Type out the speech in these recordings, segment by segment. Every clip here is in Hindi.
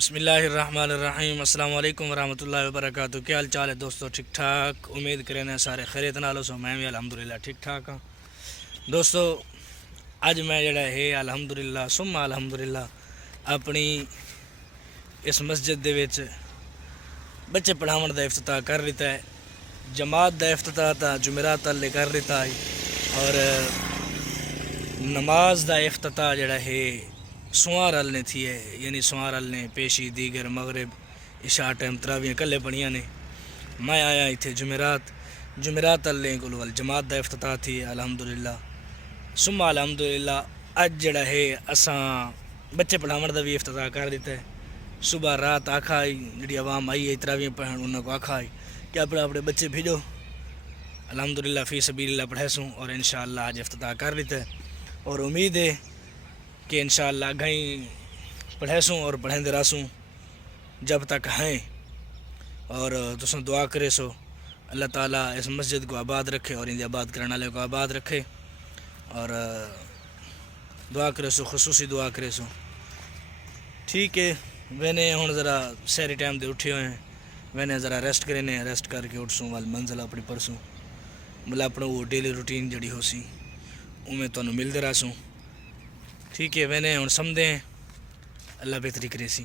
बिस्मिल्लाहिर्रहमानिर्रहीम अस्सलाम वालेकुम वरहमतुल्लाहि वबरकातुहू। क्या हाल चाल है दोस्तों? ठीक ठाक, उम्मीद करें ना सारे खैरियत नाल हो। मैं भी अल्हम्दुलिल्लाह ठीक ठाक हाँ दोस्तों। अज मैं जड़ा है अल्हम्दुलिल्लाह सुम्मा अल्हम्दुलिल्लाह अपनी इस मस्जिद दे विच बच्चे पढ़ावन का इफ्तिताह कर लिता है। जमात का इफ्तिताह तो जुमेरात अल्ले कर लिता है और नमाज का इफ्तिताह जड़ा है सुआर अल ने थी है, यानी सुआर अल ने पेशी दीगर मगरब इशा टाइम तरावियाँ कल्ले पढ़िया ने। मैं आया इत्थे जुमेरात अल्ले को जमात का इफ्तिताह थी अल्हम्दुलिल्लाह सुम्मा अल्हम्दुलिल्लाह। अज जड़ा है असां बच्चे पढ़ावन का भी इफ्तिताह कर दिता है। सुबह रात आखा आई जी आवाम आई है तरावियाँ पढ़न, उन्होंने को आखा आई कि अपने अपने बच्चे भेजो। अल्हम्दुलिल्लाह फ़ी सबीलिल्लाह पढ़ैसूँ और इंशाअल्लाह आज इफ्तिताह कर लिता है और उम्मीद है कि इंशाअल्लाह गई पढ़ैसूँ और पढ़ेंदे रहसूँ जब तक हैं। और तुम दुआ करे सो अल्लाह ताला इस मस्जिद को आबाद रखे और इन्हें आबाद करने वाले को आबाद रखे और दुआ करे सो, खसूसी दुआ करे सो। ठीक है, मैंने हूँ ज़रा सहरी टाइम दे उठे हुए हैं, मैंने ज़रा रेस्ट करें, रेस्ट करके उठसूँ वाल मंजिल अपनी परसूँ मतलब अपना वो डेली रूटीन जड़ी हो सी उमें तुहानू मिलते रहसूँ। ठीक है, मैंने हूँ समझे अल्लाह बेहतरी करे सी।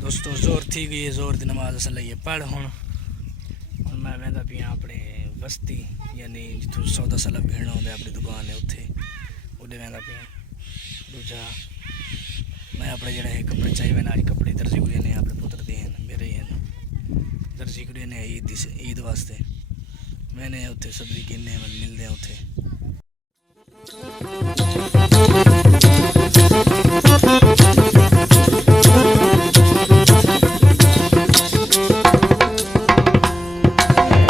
दोस्तों जोर थी गई है, जोर की नमाज अस लाइए पढ़ हूँ मैं वहदा पिया अपने बस्ती यानी जितों सौदा सला भेड़ना होंगे अपनी दुकान है उत्थे उड़े वहदा पिया। दूजा मैं अपने जड़े है कपड़े चाहिए मैंने आज कपड़े दर्जी कुड़िया ने अपने पुत्र दे हैं मेरे ही हैं दर्जी कुड़िया ने ईद वास्ते मैंने उत्थे सब्जी गिनने मिलते हैं उत्थे।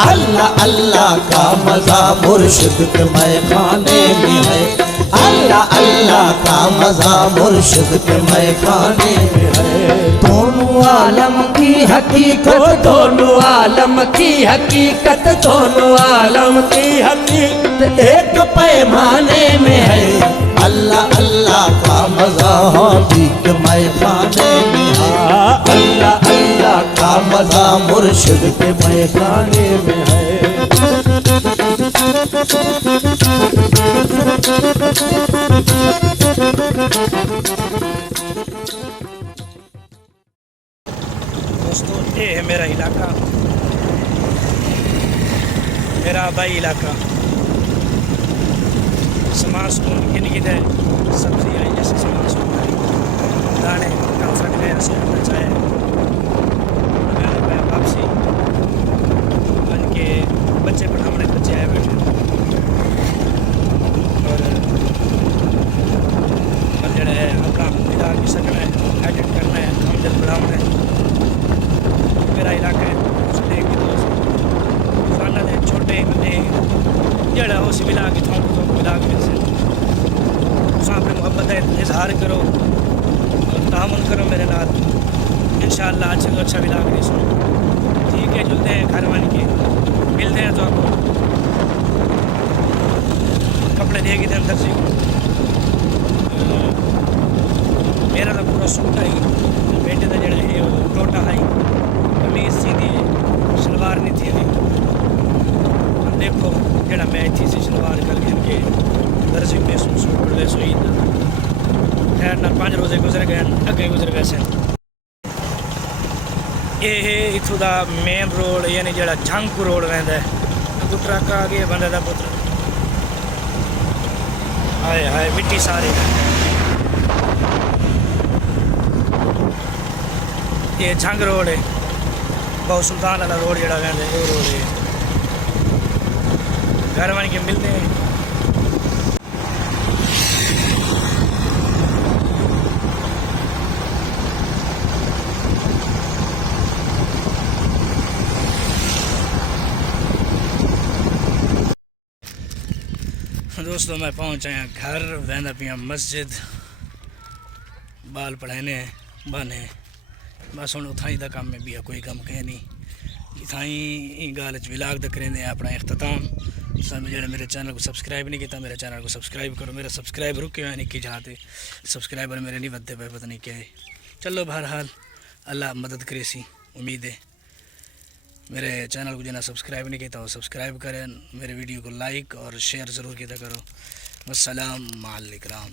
अल्लाह अल्लाह का मज़ा मुर्शिद के मैखाने में है। अल्लाह अल्लाह का मज़ा मुर्शिद के मैखाने में है। दोनों आलम की हकीकत, दोनों आलम की हकीकत, दोनों आलम की हकीकत एक पैमाने में है। अल्लाह अल्लाह का मज़ा हादी के मैखाने में है। अल्लाह अल्लाह का मज़ा मुर्शिद के मैखाने में है। दोस्तों ये है मेरा इलाका, मेरा आबाई इलाका। सामान सुकून गिन गिन है, सब्जी आई जैसे सामान सुकून है, दाने कम्फर्ट है, रसोई चाय वापसी बन के बच्चे पढ़ाने बच्चे आए बैठे और जड़ा है अपना मिला भी सकना है, एडिट करना है, हम जब पढ़ाना है। मेरा इलाका है उसने एक दोस्त खाना दे छोटे बंदे जड़ा हो सी मिला के थोड़ा तो मिला के से अपने मोहब्बत है इजहार करो और तामुन करो मेरे नाल इंशाअल्लाह अच्छे तो अच्छा मिला के सुनो। ठीक है, जुलते हैं घर वन के मिलते हैं तो आपको कपड़े दे के अंदर से मेरा तो पूरा सूट आई बेटे का जड़ा है वो टोटा आई कमीज सी दी सलवार नहीं थी देखो जड़ा मैं थी सी सलवार करके इनके दर्जी में सूट सूट ले सोई खैर ना 5 रोजे गुजर गए अगे गुजर गए सन ये इथों का मेन रोड यानी जो झंग रोड वह ट्रक आ गया बंदे का पुत्र हाय हाय मिट्टी सारी ये झंग रोड है बहुत सुल्तान वाला रोड जरा कहते वो रोड है घर बन के मिलते हैं दोस्तों मैं पहुंच आया घर वहदा पिया मस्जिद बाल पढ़ाने बने बस हूँ उथा का कम है भी कोई कम कह नहीं इतना ही गाल विलाग करें अपना अख्ताम सब जो मेरे चैनल को सब्सक्राइब नहीं किया मेरे चैनल को सब्सक्राइब करो मेरा सब्सक्राइब रुके हुए नहीं कि जाते सब्सक्राइबर मेरे नहीं बढ़ते पे पता नहीं क्या है चलो बहरहाल अल्लाह मदद करे सी उम्मीद है मेरे चैनल को जिन्हें सब्सक्राइब नहीं किया वो सब्सक्राइब करें मेरे वीडियो को लाइक और शेयर ज़रूर किया करो वस्सलाम माल इकराम।